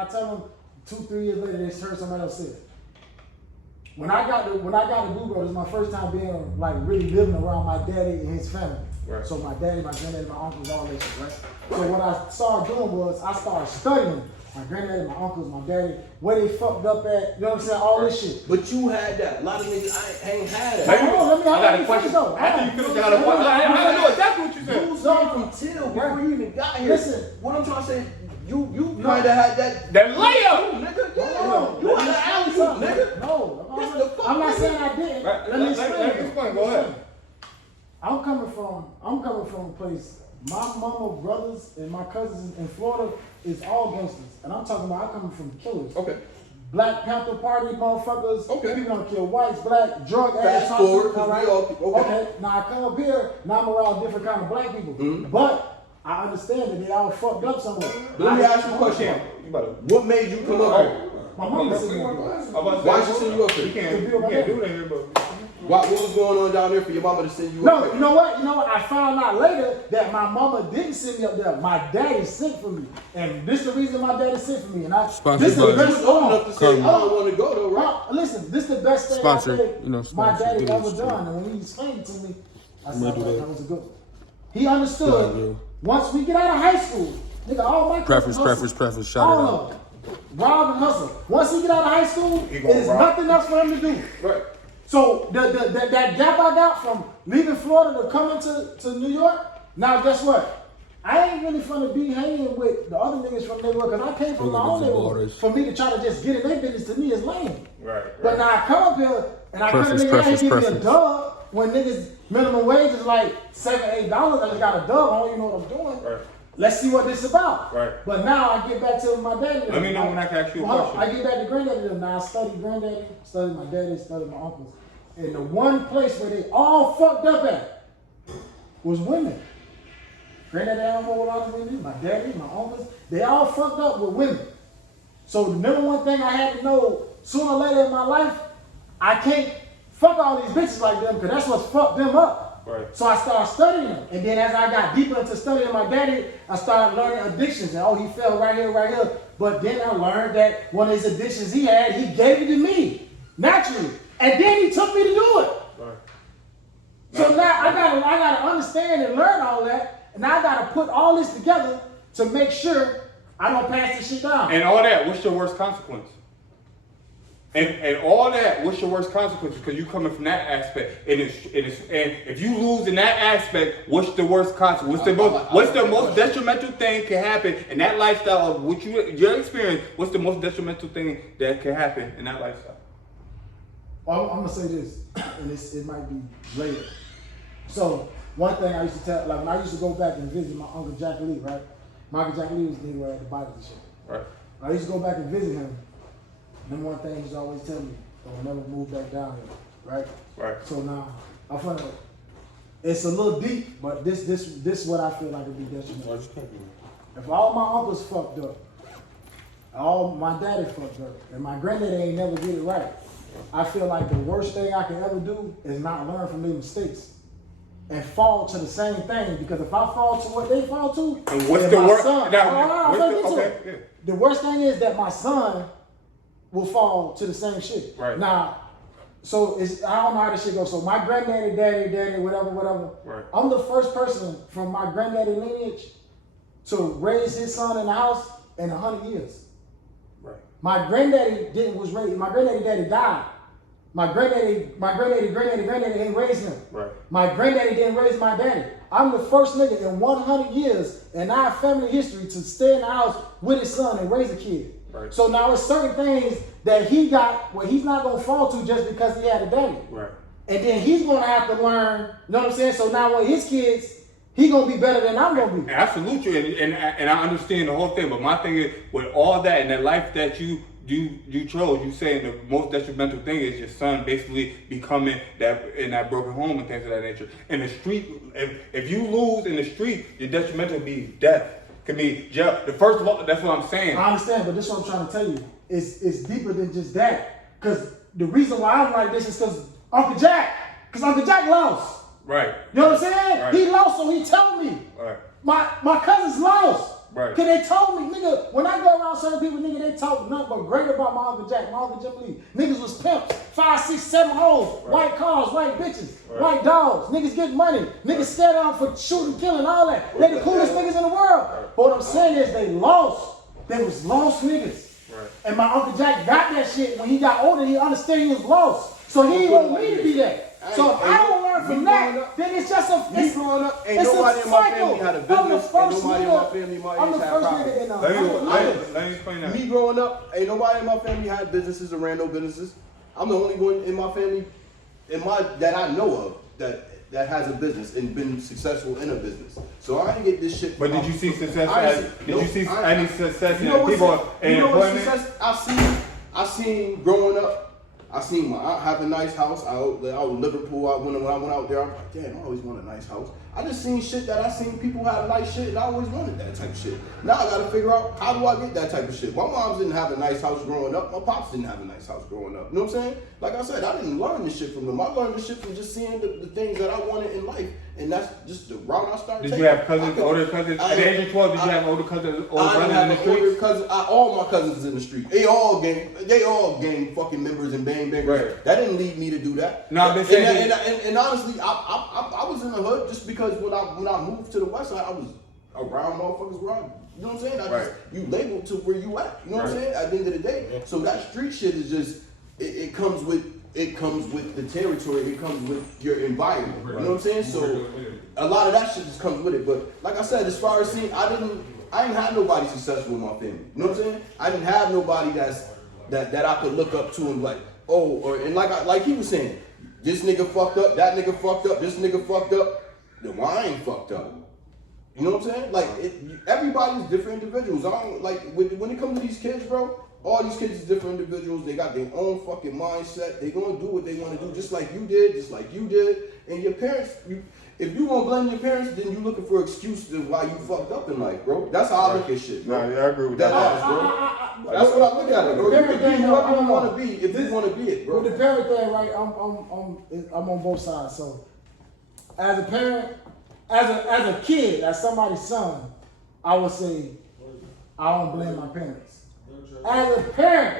I tell them 2-3 years later they heard somebody else say it. When I got to Google, it was my first time being like really living around my daddy and his family. Right. So my daddy, my granddaddy, my uncles, all that shit, right? So what I started doing was I started studying my granddaddy, my uncles, my daddy, where they fucked up at, you know what I'm saying? All this shit. But you had that. A lot of niggas ain't had that. I got a question. After you finish, I know exactly what you said. You from Till before you even got here. Listen, what I'm trying to say, you might have had that layup, nigga. Yeah, you had an alley-oop, nigga. No, I'm not saying I didn't. Let me explain. Go ahead. I'm coming from a place. My mama, brothers, and my cousins in Florida is all gangsters, and I'm talking about I'm coming from killers. Okay. Black Panther Party motherfuckers. Okay. People don't kill whites, black, drug addicts. Fast forward, right? okay. Now I come up here, now I'm around different kind of black people, but I understand that they all fucked up somewhere. Let me ask you a question. What made you come up here? My mama said me up there. Why she send you up here? You can't do that here, but. What was going on down there for your mama to send you up No, there? you know what? I found out later that my mama didn't send me up there. My daddy sent for me. And this is the reason my daddy sent for me. And this is the best old enough to say, I don't want to go though, right? Listen, this is the best thing I think my daddy ever done. And when he explained it to me, I said, that was a good one. He understood, once we get out of high school, nigga, all my preference, shout it out. Rob and hustle. Once he get out of high school, there's nothing else for him to do. Right. So that gap I got from leaving Florida to coming to New York, now guess what? I ain't really finna be hanging with the other niggas from the neighborhood because I came from my own neighborhood. For me to try to just get in their business to me is lame. Right. But now I come up here and I come in here and give me a dub when niggas minimum wage is like $7-8. I just got a dub. I don't even know what I'm doing. Right. Let's see what this is about. Right. But now I get back to my daddy. Let me know when I can ask you a question. I get back to granddaddy. Now I study granddaddy, study my daddy, study my uncles. And the one place where they all fucked up at was women. Granddaddy, I don't know what I was women. My daddy, my uncles, they all fucked up with women. So the number one thing I had to know sooner or later in my life, I can't fuck all these bitches like them because that's what fucked them up. Right. So I started studying them. And then as I got deeper into studying my daddy, I started learning addictions. And he fell right here. But then I learned that one of his addictions he had, he gave it to me, naturally. And then he took me to do it. Right. So now I gotta understand and learn all that. And now I gotta put all this together to make sure I don't pass this shit down. And all that, what's your worst consequence? And all that, what's your worst consequence? Because you coming from that aspect, and if you lose in that aspect, what's the worst consequence? What's the most detrimental thing can happen in that lifestyle of what your experience? What's the most detrimental thing that can happen in that lifestyle? Well, I'm gonna say this, and it might be later. So one thing I used to tell, like when I used to go back and visit my Uncle Jack Lee, right? My Uncle Jack Lee was the nigga who had the Bible and shit. Right. I used to go back and visit him. Number one thing he's always tell me, don't never move back down here, right? Right. So now I find it's a little deep, but this is what I feel like would be detrimental. If all my uncles fucked up, all my daddy fucked up, and my granddaddy ain't never get it right, I feel like the worst thing I can ever do is not learn from their mistakes and fall to the same thing. Because if I fall to what they fall to, and what's the worst? The worst thing is that my son will fall to the same shit. Right. Now, so I don't know how this shit goes. So my granddaddy, daddy, whatever. Right. I'm the first person from my granddaddy lineage to raise his son in the house in 100 years. Right. My granddaddy my granddaddy daddy died. My granddaddy ain't raised him. Right. My granddaddy didn't raise my daddy. I'm the first nigga in 100 years in our family history to stay in the house with his son and raise a kid. Right. So now it's certain things that he got where he's not gonna fall to just because he had a daddy. Right. And then he's gonna have to learn, you know what I'm saying? So now when his kids, he gonna be better than I'm gonna be. Absolutely, and I understand the whole thing, but my thing is with all that and that life that you chose, you saying the most detrimental thing is your son basically becoming that broken home and things of that nature. In the street, if you lose in the street, your detrimental will be death. Could be jail. The first of all, that's what I'm saying. I understand, but this is what I'm trying to tell you. It's deeper than just that. Because the reason why I'm like this is because Uncle Jack lost. Right. You know what I'm saying? Right. He lost, so he told me. Right. My cousins lost. Right. Cause they told me, nigga, when I go around certain people, nigga, they talk nothing but great about my Uncle Jack, my Uncle Jim Lee. Niggas was pimps, 5, 6, 7 hoes, white cars, white bitches, white dogs, niggas getting money, niggas stand out for shooting, killing, all that. They the coolest niggas in the world. But what I'm saying is they lost. They was lost niggas. Right. And my Uncle Jack got that shit. When he got older, he understood he was lost. So he didn't want me to be that. So if I don't learn from that, then it's just a. Me growing up, ain't nobody in my family had a business. Ain't nobody in my family had profit. Let me explain that. Me growing up, ain't nobody in my family had businesses or ran no businesses. I'm the only one in my family, that I know of that has a business and been successful in a business. So I didn't get this shit. But did you see success? Did you see any success in people in employment? You know what success I seen growing up. I seen my aunt have a nice house out in Liverpool. When I went out there, I was like, damn, I always wanted a nice house. I just seen shit that I seen people have nice shit, and I always wanted that type of shit. Now I gotta figure out, how do I get that type of shit? My mom didn't have a nice house growing up. My pops didn't have a nice house growing up. You know what I'm saying? Like I said, I didn't learn this shit from them. I learned this shit from just seeing the things that I wanted in life. And that's just the route I started taking. Did you have cousins, older cousins? At the age of 12, did you have older cousins, older brothers in the street? All my cousins is in the street. They all gang fucking members and bang bangers. Right. That didn't lead me to do that. No, I've been saying and honestly, I was in the hood just because when I moved to the west side, I was around motherfuckers around. You know what I'm saying? You labeled to where you at. You know what I'm saying? At the end of the day. So that street shit is just it comes with the territory, it comes with your environment. You know what I'm saying? So a lot of that shit just comes with it. But like I said, as far as seeing, I didn't have nobody successful in my family. You know what I'm saying? I didn't have nobody that I could look up to and like, like he was saying, this nigga fucked up, that nigga fucked up, this nigga fucked up, then why I ain't fucked up? You know what I'm saying? Like everybody's different individuals. I don't like when it comes to these kids, bro. All these kids is different individuals. They got their own fucking mindset. They gonna do what they want to do, just like you did. And your parents, if you gonna blame your parents, then you looking for excuses to why you fucked up in life, bro. That's how I look at shit, bro. Nah, yeah, I agree with that. That's what I look at it, bro. You can be whoever you want to be if you want to be it, bro. With the parent thing, right? I'm on both sides. So, as a parent, as a kid, as somebody's son, I would say I don't blame my parents. As a parent,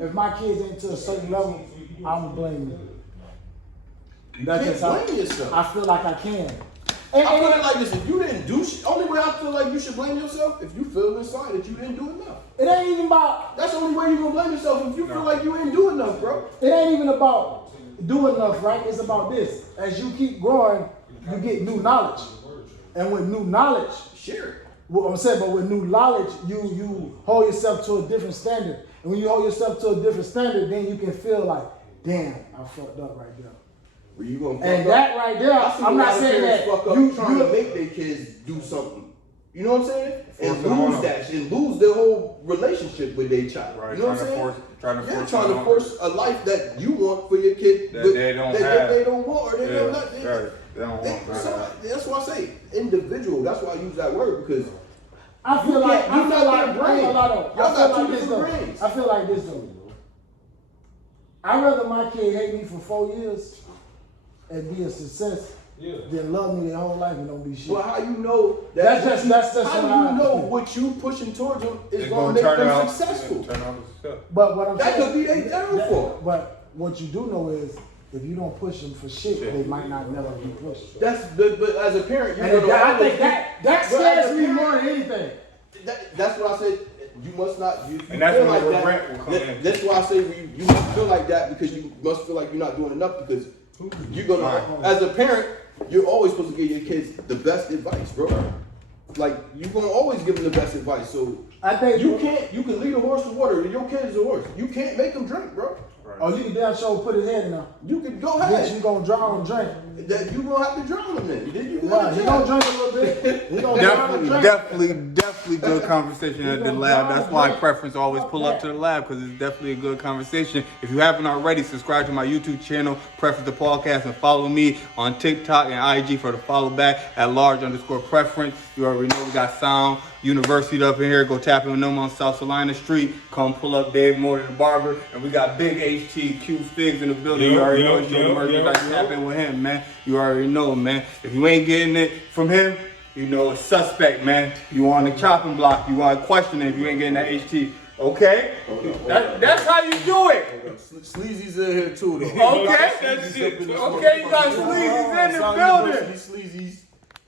if my kids ain't to a certain level, I'm blaming them. You can't blame yourself. I feel like I can. I feel like this, if you didn't do shit, only way I feel like you should blame yourself, if you feel inside that you didn't do enough. It ain't even about... That's the only way you're going to blame yourself, if you feel like you ain't do enough, bro. It ain't even about doing enough, right? It's about this. As you keep growing, you get new knowledge. And with new knowledge... Sure. What I'm saying, but with new knowledge, you hold yourself to a different standard. And when you hold yourself to a different standard, then you can feel like, damn, I fucked up right there. Well, you gonna and that right there, I'm not saying that you trying to make their kids do something. You know what I'm saying? And lose that shit, and lose their whole relationship with their child. Right. You know what I'm saying? Trying to force a life that you want for your kid that they don't have. They don't want, or they don't let. They don't want. So that's why I say individual. That's why I use that word, because I feel like y'all got two different brains. I feel like this though. I'd rather my kid hate me for 4 years and be a success than love me their whole life and don't be shit. Well, how you know that? That's how do you know what you pushing towards them is going to make them successful? But what I'm saying, that could be their downfall. But what you do know is, if you don't push them for shit, they might not never be pushed. But as a parent, I think that scares me more than anything. That's what I said. You must not. And that's when like regret will come in. That's why I say you must feel like that, because you must feel like you're not doing enough, because you're gonna, as a parent, you're always supposed to give your kids the best advice, bro. Like, you're gonna always give them the best advice. So I think you can lead a horse to water. Your kid is a horse. You can't make them drink, bro. Oh, you can damn sure put his head in there. You can go ahead. Bitch, you gonna drown and drink. That you gonna have to drown him in. Then you he gonna drink a little bit. He gonna definitely good conversation at the lab. That's why Preference always pull up to the lab, because it's definitely a good conversation. If you haven't already, subscribe to my YouTube channel, Preference the Podcast, and follow me on TikTok and IG for the follow back at _preference. You already know we got Sound University up in here. Go tap in with them on South Salina Street. Come pull up Dave Morton the Barber. And we got Big HTQ Figs in the building. You already know it's your merchandise. Tap in with him, man. You already know, man. If you ain't getting it from him, you know, a suspect, man. You on the chopping block. You on questioning if you ain't getting that HT. Okay? That's how you do it. Sleazy's in here too, though. Okay? Okay, you got sleazies in the building. Sleazy's.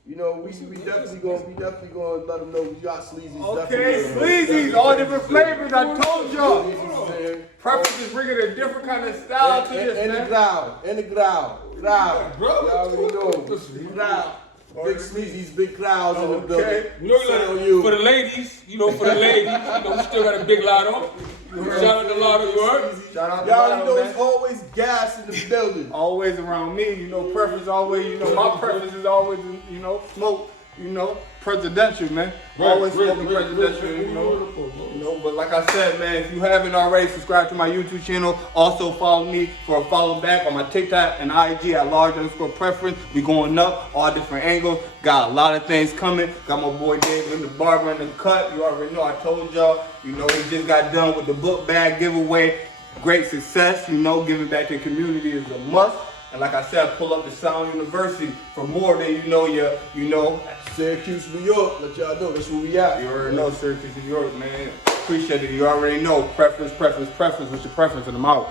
You know, we definitely gonna let them know we got sleazies. Okay, sleazies, all different flavors. I told y'all. Preference is bringing a different kind of style to this, man. And the ground. You already know. Ground. Big sleazies, big clouds in the building. You know, for the ladies, you know, we still got a big lotto. Shout out to Lotto York. Shout out to Y'all Lotto, know man. it's always gas in the building. Always around me, you know, preference always, you know, my preference is always, you know, smoke, you know, presidential, man. Always smoking presidential, you know, but like I said, man, if you haven't already, subscribe to my YouTube channel. Also follow me for a follow back on my TikTok and IG at large_preference. We going up, all different angles. Got a lot of things coming. Got my boy Dave in the barber in the cut. You already know, I told y'all, you know, he just got done with the book bag giveaway. Great success, you know, giving back to the community is a must. And like I said, pull up the Sound University for more than you know. Syracuse, New York. Let y'all know that's where we at. You already know Syracuse, New York, man. Appreciate it. You already know. Preference. What's your preference? And I'm out.